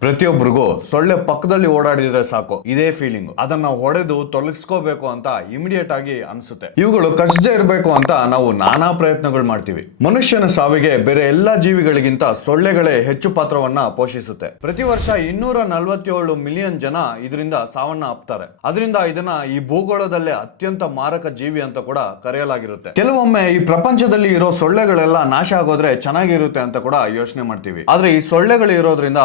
ಪ್ರತಿಯೊಬ್ಬರಿಗೂ ಸೊಳ್ಳೆ ಪಕ್ಕದಲ್ಲಿ ಓಡಾಡಿದ್ರೆ ಸಾಕು. ಇದೇ ಫೀಲಿಂಗ್ ಅದನ್ನ ಹೊಡೆದು ತೊಲಗಿಸ್ಕೋಬೇಕು ಅಂತ ಇಮಿಡಿಯೇಟ್ ಆಗಿ ಅನ್ಸುತ್ತೆ. ಇವುಗಳು ಕಷ್ಟದೇ ಇರಬೇಕು ಅಂತ ನಾವು ನಾನಾ ಪ್ರಯತ್ನಗಳು ಮಾಡ್ತೀವಿ. ಮನುಷ್ಯನ ಸಾವಿಗೆ ಬೇರೆ ಎಲ್ಲಾ ಜೀವಿಗಳಿಗಿಂತ ಸೊಳ್ಳೆಗಳೇ ಹೆಚ್ಚು ಪಾತ್ರವನ್ನ ಪೋಷಿಸುತ್ತೆ. ಪ್ರತಿ ವರ್ಷ ಇನ್ನೂರ ನಲವತ್ತೇಳು ಮಿಲಿಯನ್ ಜನ ಇದರಿಂದ ಸಾವನ್ನ ಅಪ್ತಾರೆ ಅದರಿಂದ ಇದನ್ನ ಈ ಭೂಗೋಳದಲ್ಲೇ ಅತ್ಯಂತ ಮಾರಕ ಜೀವಿ ಅಂತ ಕೂಡ ಕರೆಯಲಾಗಿರುತ್ತೆ. ಕೆಲವೊಮ್ಮೆ ಈ ಪ್ರಪಂಚದಲ್ಲಿ ಇರೋ ಸೊಳ್ಳೆಗಳೆಲ್ಲ ನಾಶ ಆಗೋದ್ರೆ ಚೆನ್ನಾಗಿರುತ್ತೆ ಅಂತ ಕೂಡ ಯೋಚನೆ ಮಾಡ್ತೀವಿ. ಆದ್ರೆ ಈ ಸೊಳ್ಳೆಗಳು ಇರೋದ್ರಿಂದ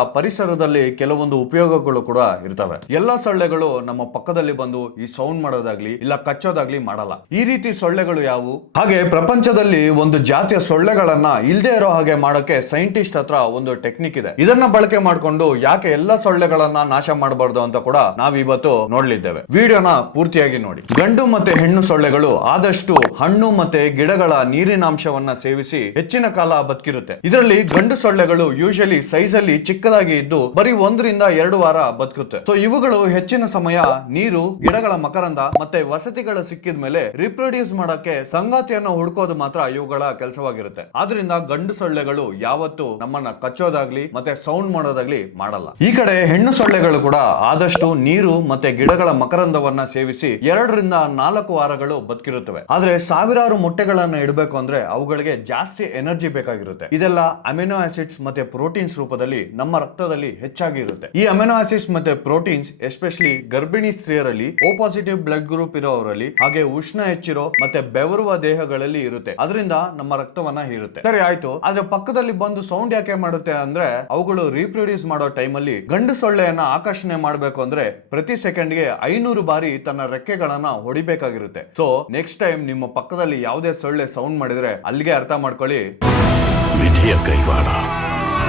ಪರಿಸರದಲ್ಲಿ ಕೆಲವೊಂದು ಉಪಯೋಗಗಳು ಕೂಡ ಇರ್ತವೆ. ಎಲ್ಲಾ ಸೊಳ್ಳೆಗಳು ನಮ್ಮ ಪಕ್ಕದಲ್ಲಿ ಬಂದು ಈ ಸೌಂಡ್ ಮಾಡೋದಾಗ್ಲಿ ಇಲ್ಲ ಕಚ್ಚೋದಾಗ್ಲಿ ಮಾಡಲ್ಲ. ಈ ರೀತಿ ಸೊಳ್ಳೆಗಳು ಯಾವುವು? ಹಾಗೆ ಪ್ರಪಂಚದಲ್ಲಿ ಒಂದು ಜಾತಿಯ ಸೊಳ್ಳೆಗಳನ್ನ ಇಲ್ದೇ ಇರೋ ಹಾಗೆ ಮಾಡೋಕೆ ಸೈಂಟಿಸ್ಟ್ ಹತ್ರ ಒಂದು ಟೆಕ್ನಿಕ್ ಇದೆ. ಇದನ್ನ ಬಳಕೆ ಮಾಡ್ಕೊಂಡು ಯಾಕೆ ಎಲ್ಲಾ ಸೊಳ್ಳೆಗಳನ್ನ ನಾಶ ಮಾಡಬಾರ್ದು ಅಂತ ಕೂಡ ನಾವ್ ಇವತ್ತು ನೋಡ್ಲಿದ್ದೇವೆ. ವಿಡಿಯೋನ ಪೂರ್ತಿಯಾಗಿ ನೋಡಿ. ಗಂಡು ಮತ್ತೆ ಹೆಣ್ಣು ಸೊಳ್ಳೆಗಳು ಆದಷ್ಟು ಹಣ್ಣು ಮತ್ತೆ ಗಿಡಗಳ ನೀರಿನಾಂಶವನ್ನ ಸೇವಿಸಿ ಹೆಚ್ಚಿನ ಕಾಲ ಬದುಕಿರುತ್ತೆ. ಇದರಲ್ಲಿ ಗಂಡು ಸೊಳ್ಳೆಗಳು ಯೂಶಲಿ ಸೈಜ್ ಅಲ್ಲಿ ಚಿಕ್ಕದಾಗಿ ಇದ್ದು ಬರೀ ಒಂದರಿಂದ ಎರಡು ವಾರ ಬದುಕುತ್ತೆ. ಸೊ ಇವುಗಳು ಹೆಚ್ಚಿನ ಸಮಯ ನೀರು, ಗಿಡಗಳ ಮಕರಂದ ಮತ್ತೆ ವಸತಿಗಳ ಸಿಕ್ಕಿದ ಮೇಲೆ ರಿಪ್ರೊಡ್ಯೂಸ್ ಮಾಡಕ್ಕೆ ಸಂಗಾತಿಯನ್ನ ಹುಡುಕೋದು ಮಾತ್ರ ಇವುಗಳ ಕೆಲಸವಾಗಿರುತ್ತೆ. ಆದ್ರಿಂದ ಗಂಡು ಸೊಳ್ಳೆಗಳು ಯಾವತ್ತು ನಮ್ಮನ್ನ ಕಚ್ಚೋದಾಗ್ಲಿ ಮತ್ತೆ ಸೌಂಡ್ ಮಾಡೋದಾಗ್ಲಿ ಮಾಡಲ್ಲ. ಈ ಕಡೆ ಹೆಣ್ಣು ಸೊಳ್ಳೆಗಳು ಕೂಡ ಆದಷ್ಟು ನೀರು ಮತ್ತೆ ಗಿಡಗಳ ಮಕರಂದವನ್ನ ಸೇವಿಸಿ ಎರಡರಿಂದ ನಾಲ್ಕು ವಾರಗಳು ಬದುಕಿರುತ್ತವೆ. ಆದ್ರೆ ಸಾವಿರಾರು ಮೊಟ್ಟೆಗಳನ್ನ ಇಡಬೇಕು ಅಂದ್ರೆ ಅವುಗಳಿಗೆ ಜಾಸ್ತಿ ಎನರ್ಜಿ ಬೇಕಾಗಿರುತ್ತೆ. ಇದೆಲ್ಲ ಅಮಿನೋ ಆಸಿಡ್ಸ್ ಮತ್ತೆ ಪ್ರೋಟೀನ್ಸ್ ರೂಪದಲ್ಲಿ ನಮ್ಮ ರಕ್ತದಲ್ಲಿ ಹೆಚ್ಚಾಗಿ ಇರುತ್ತೆ. ಈ ಅಮೆನೋ ಆಸಿಡ್ಸ್ ಮತ್ತೆ ಪ್ರೋಟೀನ್ಸ್, ಎಸ್ಪೆಷಲಿ ಗರ್ಭಿಣಿ ಸ್ತ್ರೀಯರಲ್ಲಿ ಓ ಪಾಸಿಟಿವ್ ಬ್ಲಡ್ ಗ್ರೂಪ್ ಇರೋರಲ್ಲಿ ಹಾಗೆ ಉಷ್ಣ ಹೆಚ್ಚಿರೋ ಮತ್ತೆ ಬೆವರುವ ದೇಹಗಳಲ್ಲಿ ಇರುತ್ತೆ. ಅದರಿಂದ ನಮ್ಮ ರಕ್ತವನ್ನ ಹೀರುತ್ತೆ. ಸರಿ, ಆಯ್ತು. ಆದ್ರೆ ಪಕ್ಕದಲ್ಲಿ ಬಂದು ಸೌಂಡ್ ಯಾಕೆ ಮಾಡುತ್ತೆ ಅಂದ್ರೆ, ಅವುಗಳು ರೀಪ್ರೊಡ್ಯೂಸ್ ಮಾಡೋ ಟೈಮಲ್ಲಿ ಗಂಡು ಸೊಳ್ಳೆಯನ್ನ ಆಕರ್ಷಣೆ ಮಾಡಬೇಕು ಅಂದ್ರೆ ಪ್ರತಿ ಸೆಕೆಂಡ್ಗೆ ಐನೂರು ಬಾರಿ ತನ್ನ ರೆಕ್ಕೆಗಳನ್ನ ಹೊಡಿಬೇಕಾಗಿರುತ್ತೆ. ಸೊ ನೆಕ್ಸ್ಟ್ ಟೈಮ್ ನಿಮ್ಮ ಪಕ್ಕದಲ್ಲಿ ಯಾವುದೇ ಸೊಳ್ಳೆ ಸೌಂಡ್ ಮಾಡಿದ್ರೆ ಅಲ್ಲಿಗೆ ಅರ್ಥ ಮಾಡ್ಕೊಳ್ಳಿ. ವಿಧಿಯ ಕೈವಾಡ.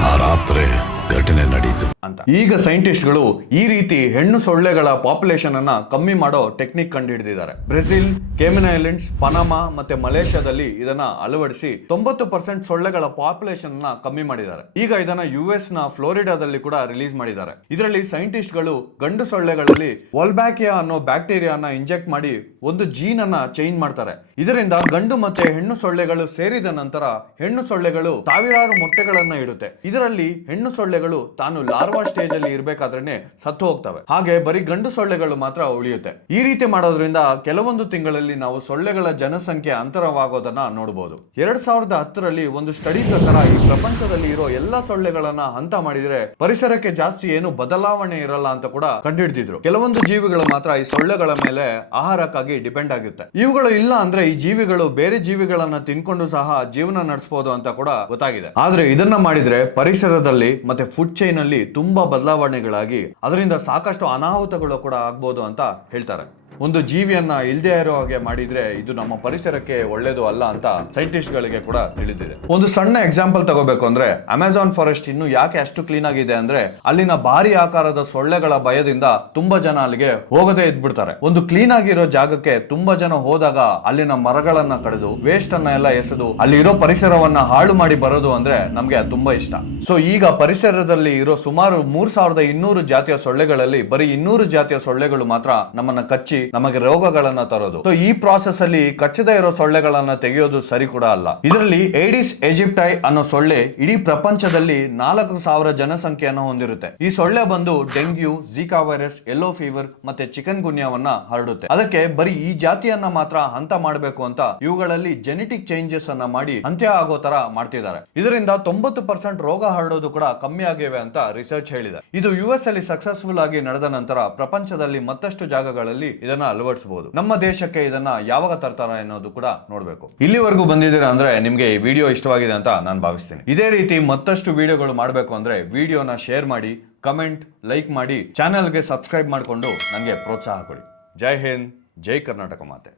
ಆ ರಾತ್ರಿ ಘಟನೆ ನಡೀತು ಅಂತ. ಈಗ ಸೈಂಟಿಸ್ಟ್ಗಳು ಈ ರೀತಿ ಹೆಣ್ಣು ಸೊಳ್ಳೆಗಳ ಪಾಪ್ಯುಲೇಷನ್ ಅನ್ನ ಕಮ್ಮಿ ಮಾಡೋ ಟೆಕ್ನಿಕ್ ಕಂಡುಹಿಡಿದಿದ್ದಾರೆ. ಬ್ರೆಜಿಲ್, ಕೇಮಿನ್ ಐಲೆಂಡ್ಸ್ ಪನಾಮಾ ಮತ್ತೆ ಮಲೇಷ್ಯಾದಲ್ಲಿ ಇದನ್ನ ಅಳವಡಿಸಿ ತೊಂಬತ್ತು ಪರ್ಸೆಂಟ್ ಸೊಳ್ಳೆಗಳ ಪಾಪ್ಯುಲೇಷನ್ ಅನ್ನ ಕಮ್ಮಿ ಮಾಡಿದ್ದಾರೆ. ಈಗ ಇದನ್ನ ಯು ಎಸ್ನ ಫ್ಲೋರಿಡಾದಲ್ಲಿ ಕೂಡ ರಿಲೀಸ್ ಮಾಡಿದ್ದಾರೆ. ಇದರಲ್ಲಿ ಸೈಂಟಿಸ್ಟ್ಗಳು ಗಂಡು ಸೊಳ್ಳೆಗಳಲ್ಲಿ ವಲ್ಬ್ಯಾಕಿಯಾ ಅನ್ನೋ ಬ್ಯಾಕ್ಟೀರಿಯಾನ ಇಂಜೆಕ್ಟ್ ಮಾಡಿ ಒಂದು ಜೀನ್ ಅನ್ನ ಚೇಂಜ್ ಮಾಡ್ತಾರೆ. ಇದರಿಂದ ಗಂಡು ಮತ್ತೆ ಹೆಣ್ಣು ಸೊಳ್ಳೆಗಳು ಸೇರಿದ ನಂತರ ಹೆಣ್ಣು ಸೊಳ್ಳೆಗಳು ಸಾವಿರಾರು ಮೊಟ್ಟೆಗಳನ್ನ ಇಡುತ್ತೆ. ಇದರಲ್ಲಿ ಹೆಣ್ಣು ಸೊಳ್ಳೆಗಳು ತಾನು ಲಾರ್ವಾ ಸ್ಟೇಜ್ ಅಲ್ಲಿ ಇರಬೇಕಾದ್ರೆ ಸತ್ತು ಹೋಗ್ತವೆ. ಹಾಗೆ ಬರೀ ಗಂಡು ಸೊಳ್ಳೆಗಳು ಮಾತ್ರ ಉಳಿಯುತ್ತೆ. ಈ ರೀತಿ ಮಾಡೋದ್ರಿಂದ ಕೆಲವೊಂದು ತಿಂಗಳಲ್ಲಿ ನಾವು ಸೊಳ್ಳೆಗಳ ಜನಸಂಖ್ಯೆ ಅಂತರವಾಗೋದನ್ನ ನೋಡಬಹುದು ಎರಡ್ ಸಾವಿರದ ಹತ್ತರಲ್ಲಿ ಒಂದು ಸ್ಟಡಿ ಪ್ರಕಾರ ಈ ಪ್ರಪಂಚದಲ್ಲಿ ಇರೋ ಎಲ್ಲಾ ಸೊಳ್ಳೆಗಳನ್ನ ಹಂತ ಮಾಡಿದ್ರೆ ಪರಿಸರಕ್ಕೆ ಜಾಸ್ತಿ ಏನು ಬದಲಾವಣೆ ಇರಲ್ಲ ಅಂತ ಕೂಡ ಕಂಡುಹಿಡಿದಿದ್ರು. ಕೆಲವೊಂದು ಜೀವಿಗಳು ಮಾತ್ರ ಈ ಸೊಳ್ಳೆಗಳ ಮೇಲೆ ಆಹಾರಕ್ಕಾಗಿ ಡಿಪೆಂಡ್ ಆಗುತ್ತೆ. ಇವುಗಳು ಇಲ್ಲ ಅಂದ್ರೆ ಈ ಜೀವಿಗಳು ಬೇರೆ ಜೀವಿಗಳನ್ನ ತಿನ್ಕೊಂಡು ಸಹ ಜೀವನ ನಡೆಸಬಹುದು ಅಂತ ಕೂಡ ಗೊತ್ತಾಗಿದೆ. ಆದ್ರೆ ಇದನ್ನ ಮಾಡಿದ್ರೆ ಪರಿಸರದಲ್ಲಿ ಮತ್ತೆ ಫುಡ್ ಚೈನ್ ಅಲ್ಲಿ ತುಂಬಾ ಬದಲಾವಣೆಗಳಾಗಿ ಅದರಿಂದ ಸಾಕಷ್ಟು ಅನಾಹುತಗಳು ಕೂಡ ಆಗ್ಬೋದು ಅಂತ ಹೇಳ್ತಾರೆ. ಒಂದು ಜೀವಿಯನ್ನ ಇಲ್ದೆ ಇರೋ ಹಾಗೆ ಮಾಡಿದ್ರೆ ಇದು ನಮ್ಮ ಪರಿಸರಕ್ಕೆ ಒಳ್ಳೇದು ಅಲ್ಲ ಅಂತ ಸೈಂಟಿಸ್ಟ್ ಗಳಿಗೆ ಕೂಡ ತಿಳಿದಿದೆ. ಒಂದು ಸಣ್ಣ ಎಕ್ಸಾಂಪಲ್ ತಗೋಬೇಕು ಅಂದ್ರೆ ಅಮೆಜಾನ್ ಫಾರೆಸ್ಟ್ ಇನ್ನು ಯಾಕೆ ಅಷ್ಟು ಕ್ಲೀನ್ ಆಗಿದೆ ಅಂದ್ರೆ ಅಲ್ಲಿನ ಭಾರಿ ಆಕಾರದ ಸೊಳ್ಳೆಗಳ ಭಯದಿಂದ ತುಂಬಾ ಜನ ಅಲ್ಲಿಗೆ ಹೋಗದೆ ಇದ್ಬಿಡ್ತಾರೆ. ಒಂದು ಕ್ಲೀನ್ ಆಗಿರೋ ಜಾಗಕ್ಕೆ ತುಂಬಾ ಜನ ಹೋದಾಗ ಅಲ್ಲಿನ ಮರಗಳನ್ನ ಕಡಿದು ವೇಸ್ಟ್ ಅನ್ನ ಎಲ್ಲ ಎಸೆದು ಅಲ್ಲಿ ಇರೋ ಪರಿಸರವನ್ನ ಹಾಳು ಮಾಡಿ ಬರೋದು ಅಂದ್ರೆ ನಮ್ಗೆ ತುಂಬಾ ಇಷ್ಟ. ಸೊ ಈಗ ಪರಿಸರದಲ್ಲಿ ಇರೋ ಸುಮಾರು ಮೂರ್ ಸಾವಿರದ ಇನ್ನೂರು ಜಾತಿಯ ಸೊಳ್ಳೆಗಳಲ್ಲಿ ಬರೀ ಇನ್ನೂರು ಜಾತಿಯ ಸೊಳ್ಳೆಗಳು ಮಾತ್ರ ನಮ್ಮನ್ನ ಕಚ್ಚಿ ನಮಗೆ ರೋಗಗಳನ್ನ ತರೋದು. ಸೊ ಈ ಪ್ರಾಸೆಸ್ ಅಲ್ಲಿ ಕಚ್ಚದ ಇರೋ ಸೊಳ್ಳೆಗಳನ್ನ ತೆಗೆಯೋದು ಸರಿ ಕೂಡ ಅಲ್ಲ. ಇದರಲ್ಲಿ ಏಡಿಸ್ ಎಜಿಪ್ಟೈ ಅನ್ನೋ ಸೊಳ್ಳೆ ಇಡೀ ಪ್ರಪಂಚದಲ್ಲಿ ನಾಲ್ಕು ಸಾವಿರ ಜನಸಂಖ್ಯೆಯನ್ನು ಹೊಂದಿರುತ್ತೆ. ಈ ಸೊಳ್ಳೆ ಬಂದು dengue, Zika virus yellow fever ಮತ್ತೆ ಚಿಕನ್ ಗುನ್ಯಾವನ್ನ ಹರಡುತ್ತೆ. ಅದಕ್ಕೆ ಬರೀ ಈ ಜಾತಿಯನ್ನ ಮಾತ್ರ ಹಂತ ಮಾಡಬೇಕು ಅಂತ ಇವುಗಳಲ್ಲಿ ಜೆನೆಟಿಕ್ ಚೇಂಜಸ್ ಅನ್ನ ಮಾಡಿ ಅಂತ್ಯ ಆಗೋ ತರ ಮಾಡ್ತಿದ್ದಾರೆ. ಇದರಿಂದ ತೊಂಬತ್ತು ಪರ್ಸೆಂಟ್ ರೋಗ ಹರಡೋದು ಕೂಡ ಕಮ್ಮಿ ಆಗಿವೆ ಅಂತ ರಿಸರ್ಚ್ ಹೇಳಿದೆ. ಇದು ಯು ಎಸ್ ಅಲ್ಲಿ ಸಕ್ಸಸ್ಫುಲ್ ಆಗಿ ನಡೆದ ನಂತರ ಪ್ರಪಂಚದಲ್ಲಿ ಮತ್ತಷ್ಟು ಜಾಗಗಳಲ್ಲಿ ಇದನ್ನ ಅಳವಡಿಸಬಹುದು. ನಮ್ಮ ದೇಶಕ್ಕೆ ಇದನ್ನ ಯಾವಾಗ ತರ್ತಾರ ಅನ್ನೋದು ಕೂಡ ನೋಡಬೇಕು. ಇಲ್ಲಿವರೆಗೂ ಬಂದಿದ್ದೀರಾ ಅಂದ್ರೆ ನಿಮ್ಗೆ ಈ ವಿಡಿಯೋ ಇಷ್ಟವಾಗಿದೆ ಅಂತ ನಾನು ಭಾವಿಸ್ತೀನಿ. ಇದೇ ರೀತಿ ಮತ್ತಷ್ಟು ವಿಡಿಯೋಗಳು ಮಾಡಬೇಕು ಅಂದ್ರೆ ವಿಡಿಯೋನ ಶೇರ್ ಮಾಡಿ, ಕಮೆಂಟ್, ಲೈಕ್ ಮಾಡಿ, ಚಾನೆಲ್ಗೆ ಸಬ್ಸ್ಕ್ರೈಬ್ ಮಾಡಿಕೊಂಡು ನನಗೆ ಪ್ರೋತ್ಸಾಹ ಕೊಡಿ. ಜೈ ಹಿಂದ್, ಜೈ ಕರ್ನಾಟಕ ಮಾತೆ.